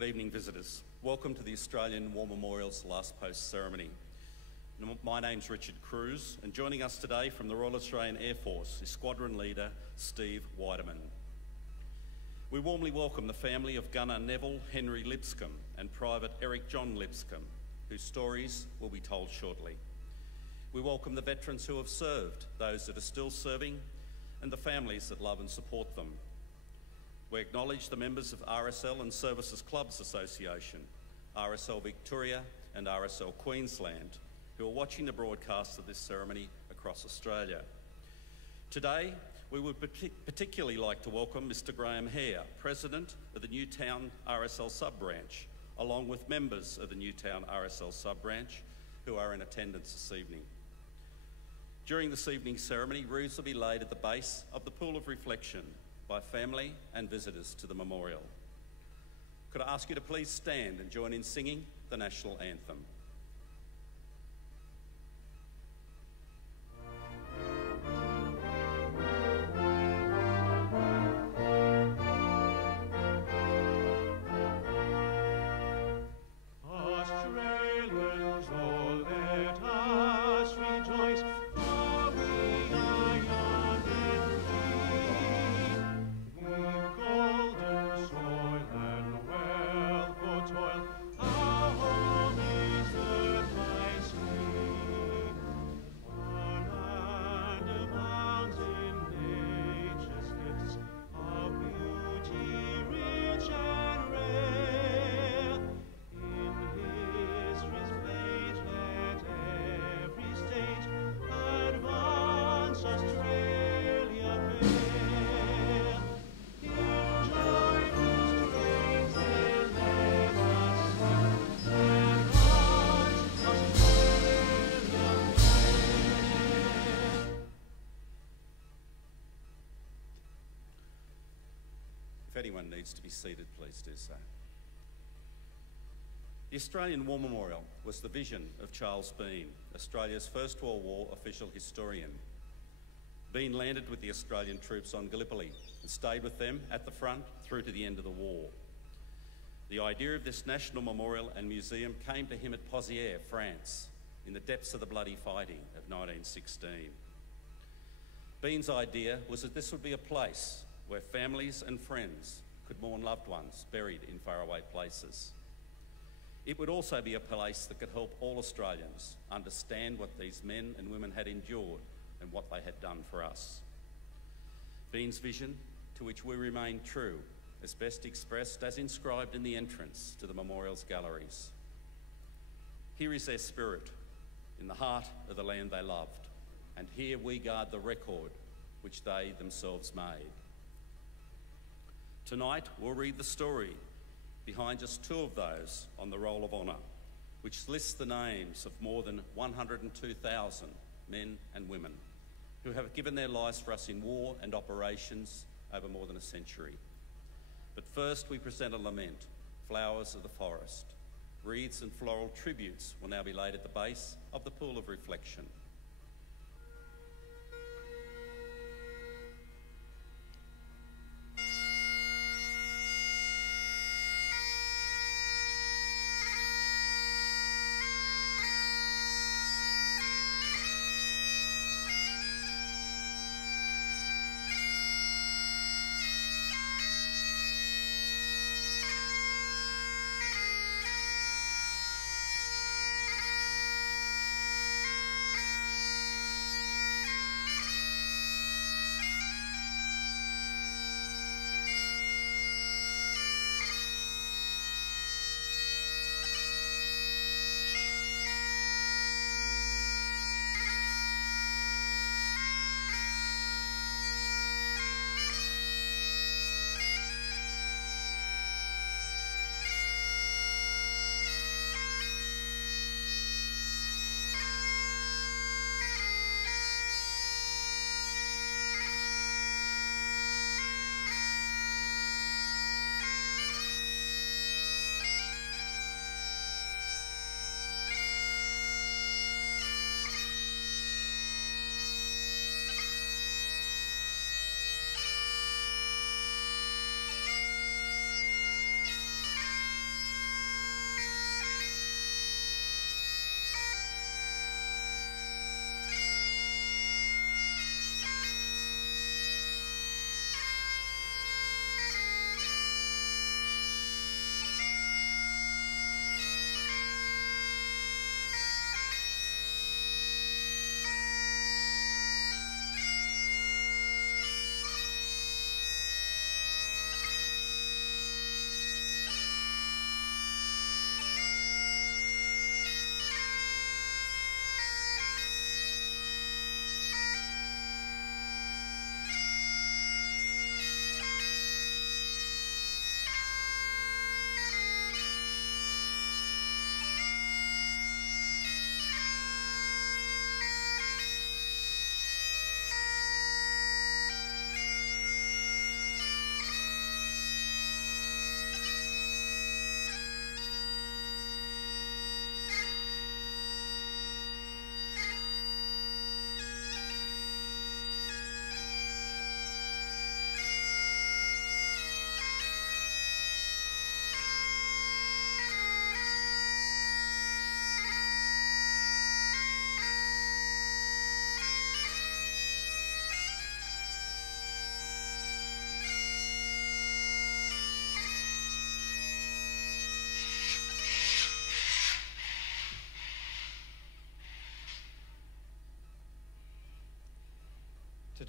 Good evening, visitors. Welcome to the Australian War Memorial's Last Post ceremony. My name's Richard Cruz, and joining us today from the Royal Australian Air Force is Squadron Leader Steve Weideman. We warmly welcome the family of Gunner Neville Henry Lipscomb and Private Eric John Lipscomb, whose stories will be told shortly. We welcome the veterans who have served, those that are still serving, and the families that love and support them. We acknowledge the members of RSL and Services Clubs Association, RSL Victoria and RSL Queensland, who are watching the broadcast of this ceremony across Australia. Today, we would particularly like to welcome Mr. Graham Hare, President of the Newtown RSL Sub-Branch, along with members of the Newtown RSL Sub-Branch who are in attendance this evening. During this evening's ceremony, wreaths will be laid at the base of the Pool of Reflection by family and visitors to the memorial. Could I ask you to please stand and join in singing the National Anthem? If anyone needs to be seated, please do so. The Australian War Memorial was the vision of Charles Bean, Australia's First World War official historian. Bean landed with the Australian troops on Gallipoli and stayed with them at the front through to the end of the war. The idea of this national memorial and museum came to him at Pozières, France, in the depths of the bloody fighting of 1916. Bean's idea was that this would be a place where families and friends could mourn loved ones buried in faraway places. It would also be a place that could help all Australians understand what these men and women had endured and what they had done for us. Bean's vision, to which we remain true, is best expressed as inscribed in the entrance to the memorial's galleries. Here is their spirit, in the heart of the land they loved, and here we guard the record which they themselves made. Tonight, we'll read the story behind just two of those on the Roll of Honour, which lists the names of more than 102,000 men and women who have given their lives for us in war and operations over more than a century. But first, we present a lament, Flowers of the Forest. Wreaths and floral tributes will now be laid at the base of the Pool of Reflection.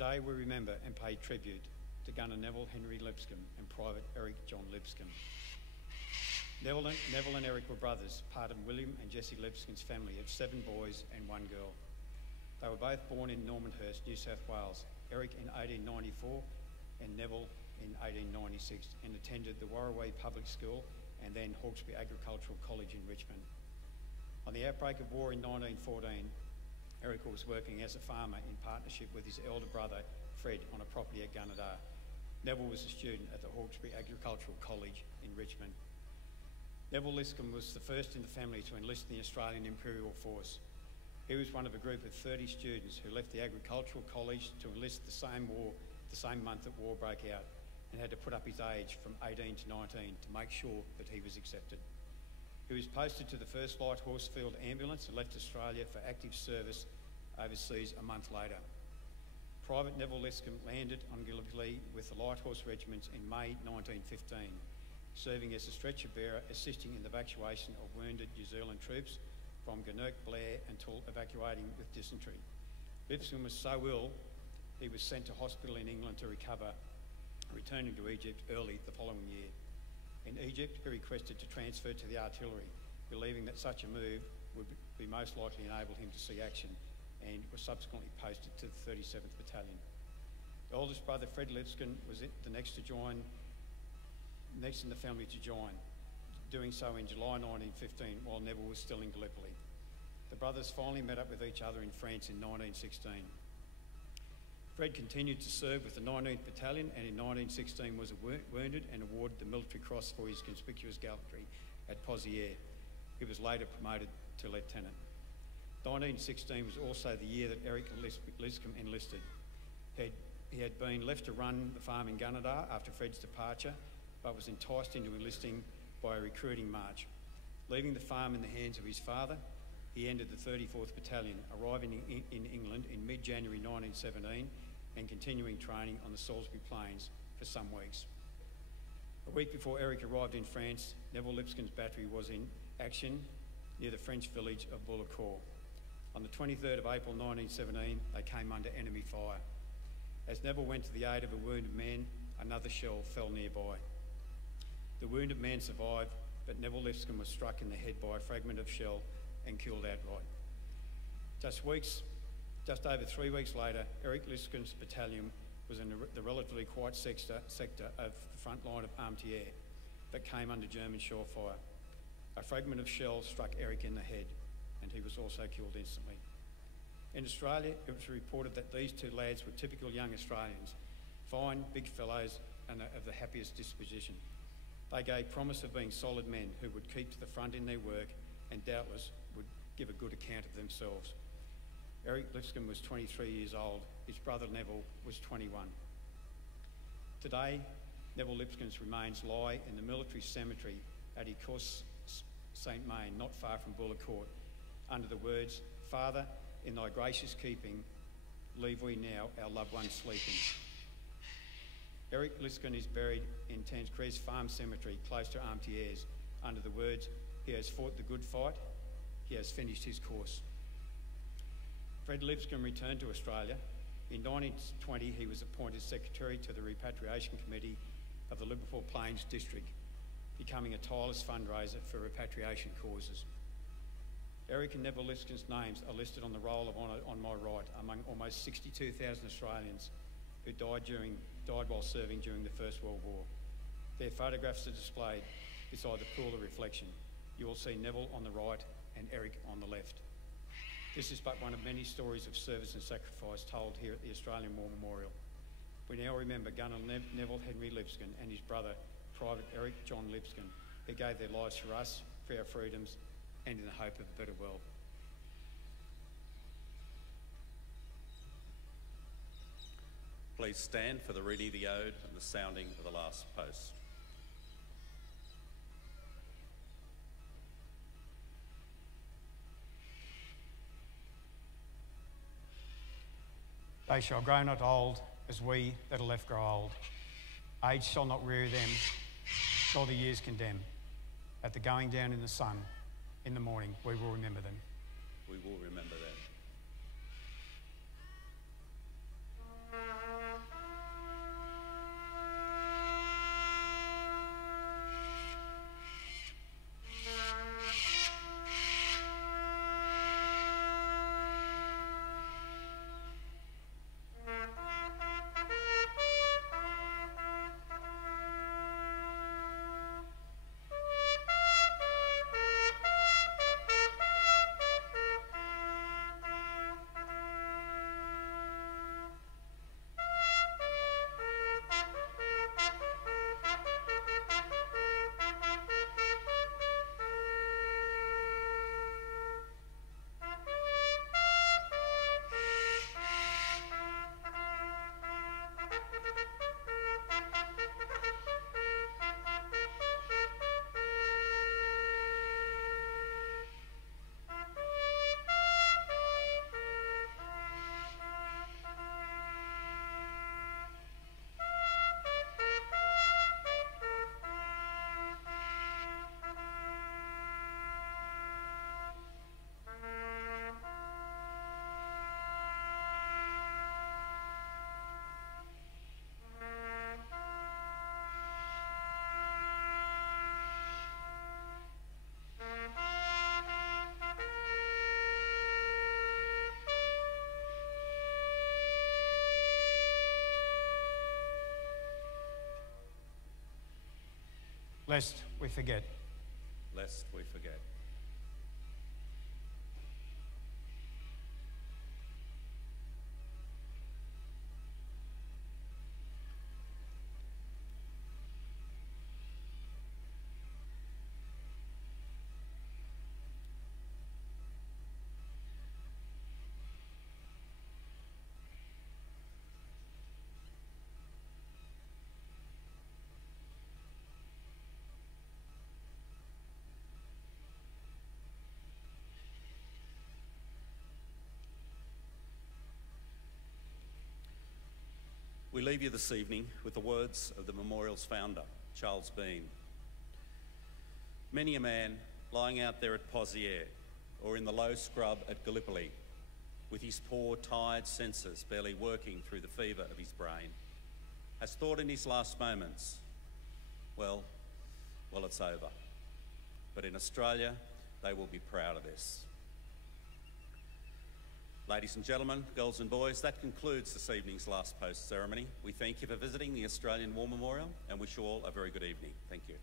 Today we remember and pay tribute to Gunner Neville Henry Lipscomb and Private Eric John Lipscomb. Neville and Eric were brothers, part of William and Jessie Lipscomb's family of 7 boys and 1 girl. They were both born in Normanhurst, New South Wales, Eric in 1894 and Neville in 1896, and attended the Warrawee Public School and then Hawkesbury Agricultural College in Richmond. On the outbreak of war in 1914, Eric was working as a farmer in partnership with his elder brother, Fred, on a property at Gunnedah. Neville was a student at the Hawkesbury Agricultural College in Richmond. Neville Lipscomb was the first in the family to enlist in the Australian Imperial Force. He was one of a group of 30 students who left the Agricultural College to enlist the same month that war broke out, and had to put up his age from 18 to 19 to make sure that he was accepted. He was posted to the 1st Light Horse Field Ambulance and left Australia for active service overseas a month later. Private Neville Lipscomb landed on Gallipoli with the Light Horse Regiments in May 1915, serving as a stretcher bearer, assisting in the evacuation of wounded New Zealand troops from Gurnook Blair until evacuating with dysentery. Lipscomb was so ill, he was sent to hospital in England to recover, returning to Egypt early the following year. In Egypt, he requested to transfer to the artillery, believing that such a move would be most likely enable him to see action, and was subsequently posted to the 37th Battalion. The oldest brother, Fred Lipscomb, was the next in the family to join, doing so in July 1915 while Neville was still in Gallipoli. The brothers finally met up with each other in France in 1916. Fred continued to serve with the 19th Battalion, and in 1916 was wounded and awarded the Military Cross for his conspicuous gallantry at Pozières. He was later promoted to lieutenant. 1916 was also the year that Eric Lipscomb enlisted. He had been left to run the farm in Gunnedah after Fred's departure, but was enticed into enlisting by a recruiting march. Leaving the farm in the hands of his father, he entered the 34th Battalion, arriving in England in mid-January 1917 and continuing training on the Salisbury Plains for some weeks. A week before Eric arrived in France, Neville Lipscomb's battery was in action near the French village of Bullecourt. On the 23rd of April 1917, they came under enemy fire. As Neville went to the aid of a wounded man, another shell fell nearby. The wounded man survived, but Neville Lipscomb was struck in the head by a fragment of shell and killed outright. Just over 3 weeks later, Eric Lipscomb's battalion was in the relatively quiet sector of the front line of Armentières, but came under German shore fire. A fragment of shell struck Eric in the head, and he was also killed instantly. In Australia, it was reported that these 2 lads were typical young Australians, fine, big fellows, and of the happiest disposition. They gave promise of being solid men who would keep to the front in their work and doubtless would give a good account of themselves. Eric Lipscomb was 23 years old. His brother Neville was 21. Today, Neville Lipscomb's remains lie in the military cemetery at Ecosse St. Maine, not far from Bullecourt, under the words, "Father, in thy gracious keeping, leave we now our loved ones sleeping." Eric Lipscomb is buried in Tancreds Farm Cemetery, close to Armentières, under the words, "He has fought the good fight, he has finished his course." Fred Lipscomb returned to Australia. In 1920, he was appointed Secretary to the Repatriation Committee of the Liverpool Plains District, becoming a tireless fundraiser for repatriation causes. Eric and Neville Lipscomb's names are listed on the roll of honour on my right among almost 62,000 Australians who died while serving during the First World War. Their photographs are displayed beside the pool of reflection. You will see Neville on the right and Eric on the left. This is but one of many stories of service and sacrifice told here at the Australian War Memorial. We now remember Gunner Neville Henry Lipscomb and his brother, Private Eric John Lipscomb, who gave their lives for us, for our freedoms, and in the hope of a better world. Please stand for the reading of the ode and the sounding of the last post. They shall grow not old as we that are left grow old. Age shall not weary them, nor the years condemn. At the going down in the sun, in the morning, we will remember them. We will remember them. lest we forget. Lest we forget. We leave you this evening with the words of the memorial's founder, Charles Bean. Many a man lying out there at Pozières or in the low scrub at Gallipoli, with his poor, tired senses barely working through the fever of his brain, has thought in his last moments, well, it's over. But in Australia, they will be proud of this. Ladies and gentlemen, girls and boys, that concludes this evening's last post ceremony. We thank you for visiting the Australian War Memorial and wish you all a very good evening. Thank you.